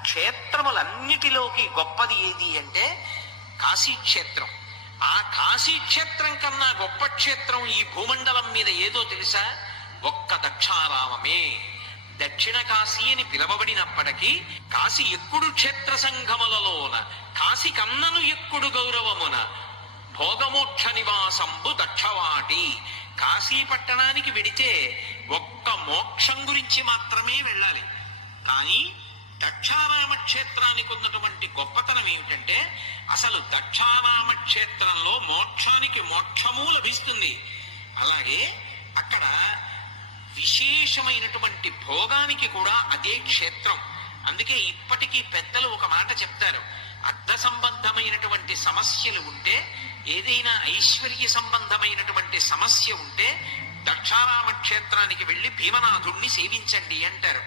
క్షేత్రములన్నిటిలోకి గొప్పది ఏది అంటే కాశీక్షేత్రం. ఆ కాశీక్షేత్రం కన్నా గొప్ప క్షేత్రం ఈ భూమండలం మీద ఏదో తెలుసా? ఒక్క దక్షారామమే. దక్షిణ కాశీ అని పిలవబడినప్పటికీ కాశీ ఎక్కుడు క్షేత్ర సంఘములలోన కాశీ కన్నను ఎక్కుడు గౌరవమున భోగమోక్ష నివాసంబు దక్షవాటి. కాశీ పట్టణానికి వెడితే ఒక్క మోక్షం గురించి మాత్రమే వెళ్ళాలి. కానీ దక్షారామ క్షేత్రానికి ఉన్నటువంటి గొప్పతనం ఏమిటంటే అసలు దక్షారామ క్షేత్రంలో మోక్షానికి మోక్షము లభిస్తుంది. అలాగే అక్కడ విశేషమైనటువంటి భోగానికి కూడా అదే క్షేత్రం. అందుకే ఇప్పటికీ పెద్దలు ఒక మాట చెప్తారు, అర్థ సంబంధమైనటువంటి సమస్యలు ఉంటే, ఏదైనా ఐశ్వర్య సంబంధమైనటువంటి సమస్య ఉంటే దక్షారామ క్షేత్రానికి వెళ్లి భీమనాథుణ్ణి సేవించండి అంటారు.